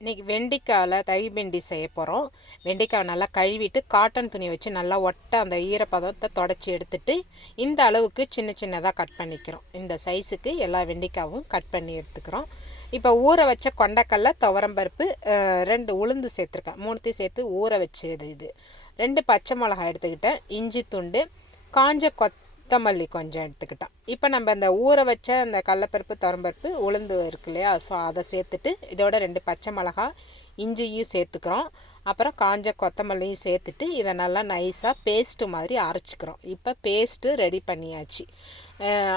இன்றைக்கி வெண்டைக்காயில் தயிர் பிண்டி செய்ய போகிறோம். வெண்டைக்காவை நல்லா கழுவிட்டு காட்டன் துணி வச்சு நல்லா அந்த ஈரப்பதத்தை தொடச்சி எடுத்துட்டு இந்த அளவுக்கு சின்ன சின்னதாக கட் பண்ணிக்கிறோம். இந்த சைஸுக்கு எல்லா வெண்டைக்காவும் கட் பண்ணி எடுத்துக்கிறோம். இப்போ ஊற வச்ச கொண்டைக்கடலை, துவரம்பருப்பு, 2 உளுந்து சேர்த்துருக்கேன். 3த்தையும் சேர்த்து ஊற வச்சது இது. 2 பச்சை மிளகாய் எடுத்துக்கிட்டேன். இஞ்சி துண்டு, காஞ்ச கொத்தமல்லி கொஞ்சம் எடுத்துக்கிட்டோம். இப்போ நம்ம இந்த ஊற வச்ச அந்த கடலப்பருப்பு, துவரம்பருப்பு, உளுந்து இருக்கு இல்லையா, ஸோ அதை சேர்த்துட்டு இதோட 2 பச்சை மிளகாய், இஞ்சியும் சேர்த்துக்கிறோம். அப்புறம் காஞ்ச கொத்தமல்லியும் சேர்த்துட்டு இதை நல்லா நைஸாக பேஸ்ட்டு மாதிரி அரைச்சிக்கிறோம். இப்போ பேஸ்ட்டு ரெடி பண்ணியாச்சு.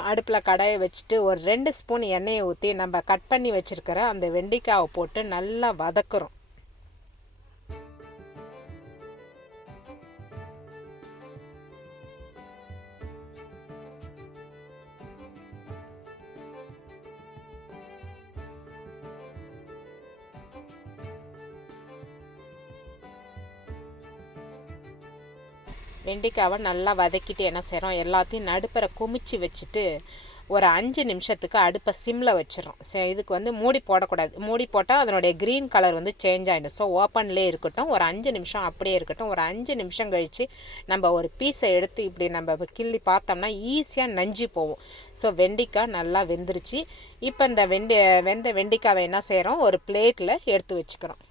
அடுப்பில் கடாயை வச்சுட்டு ஒரு 2 ஸ்பூன் எண்ணெயை ஊற்றி நம்ம கட் பண்ணி வச்சுருக்கிற அந்த வெண்டைக்காவை போட்டு நல்லா வதக்குறோம். வெண்டைக்காவை நல்லா வதக்கிட்டு என்ன செய்கிறோம், எல்லாத்தையும் நடுப்பரை குமிச்சு வச்சுட்டு ஒரு 5 நிமிஷத்துக்கு அடுப்பை சிம்மில் வச்சிடறோம். இதுக்கு வந்து மூடி போடக்கூடாது. மூடி போட்டால் அதனுடைய க்ரீன் கலர் வந்து சேஞ்ச் ஆகிடும். ஸோ ஓப்பன்லேயே இருக்கட்டும். ஒரு 5 நிமிஷம் அப்படியே இருக்கட்டும். ஒரு 5 நிமிஷம் கழித்து நம்ம ஒரு பீஸை எடுத்து இப்படி நம்ம கிள்ளி பார்த்தோம்னா ஈஸியாக நஞ்சு போகும். ஸோ வெண்டைக்காய் நல்லா வெந்துருச்சு. இப்போ இந்த வெந்த வெண்டைக்காவை என்ன செய்கிறோம், ஒரு பிளேட்டில் எடுத்து வச்சுக்கிறோம்.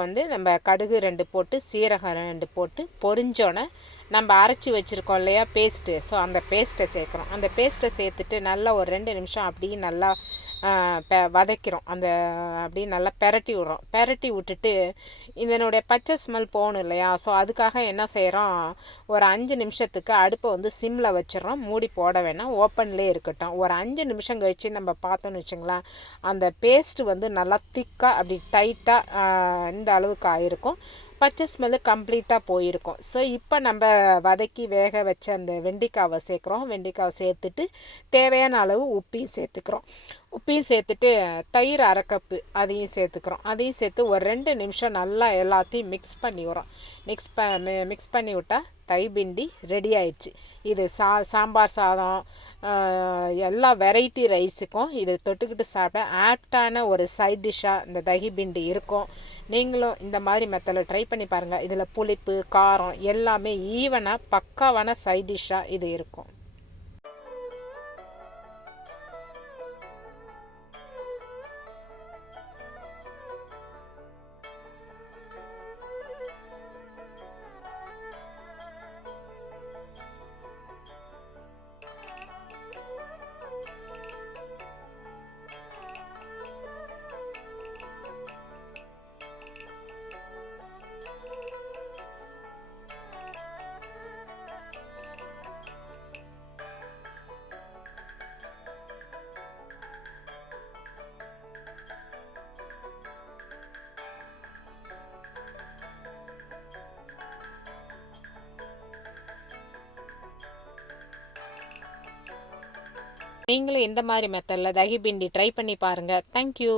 வந்து நம்ம கடுகு 2 போட்டு, சீரகம் 2 போட்டு பொரிஞ்சோன்னே நம்ம அரைச்சி வச்சுருக்கோம் இல்லையா பேஸ்ட்டு, ஸோ அந்த பேஸ்ட்டை சேர்க்குறோம். அந்த பேஸ்ட்டை சேர்த்துட்டு நல்லா ஒரு 2 நிமிஷம் அப்படியே நல்லா வதக்கிறோம். அந்த அப்படியே நல்லா பெரட்டி விட்றோம். பெரட்டி விட்டுட்டு இதனுடைய பச்சை ஸ்மெல் போகணும் இல்லையா, ஸோ அதுக்காக என்ன செய்கிறோம், ஒரு 5 நிமிஷத்துக்கு அடுப்பை வந்து சிம்மில் வச்சிடறோம். மூடி போட வேணாம், ஓப்பன்லேயே இருக்கட்டும். ஒரு 5 நிமிஷம் கழித்து நம்ம பார்த்தோன்னு வச்சுங்களேன், அந்த பேஸ்ட்டு வந்து நல்லா திக்காக அப்படி டைட்டாக இந்த அளவுக்கு ஆகிருக்கும். பச்சை ஸ்மெல்லு கம்ப்ளீட்டாக போயிருக்கும். ஸோ இப்போ நம்ம வதக்கி வேக வச்ச அந்த வெண்டைக்காவை சேர்க்குறோம். வெண்டைக்காவை சேர்த்துட்டு தேவையான அளவு உப்பையும் சேர்த்துக்கிறோம். உப்பையும் சேர்த்துட்டு தயிர் 1/2 கப்பு அதையும் சேர்த்துக்கிறோம். அதையும் சேர்த்து ஒரு 2 நிமிஷம் நல்லா எல்லாத்தையும் மிக்ஸ் பண்ணி விட்றோம். மிக்ஸ் பண்ணி விட்டால் தயிர் பிண்டி ரெடி ஆயிடுச்சு. இது சாம்பார் சாதம், எல்லா வெரைட்டி ரைஸுக்கும் இது தொட்டுக்கிட்டு சாப்பிட ஆப்டான ஒரு சைட் டிஷ்ஷாக இந்த தகி பிண்டி இருக்கும். நீங்களும் இந்த மாதிரி மெத்தடில் ட்ரை பண்ணி பாருங்கள். இதில் புளிப்பு, காரம் எல்லாமே ஈவனாக பக்காவான சைட் டிஷ்ஷாக இது இருக்கும். நீங்களும் இந்த மாதிரி மெத்தடில் தகி பிண்டி ட்ரை பண்ணி பாருங்கள். தேங்க்யூ.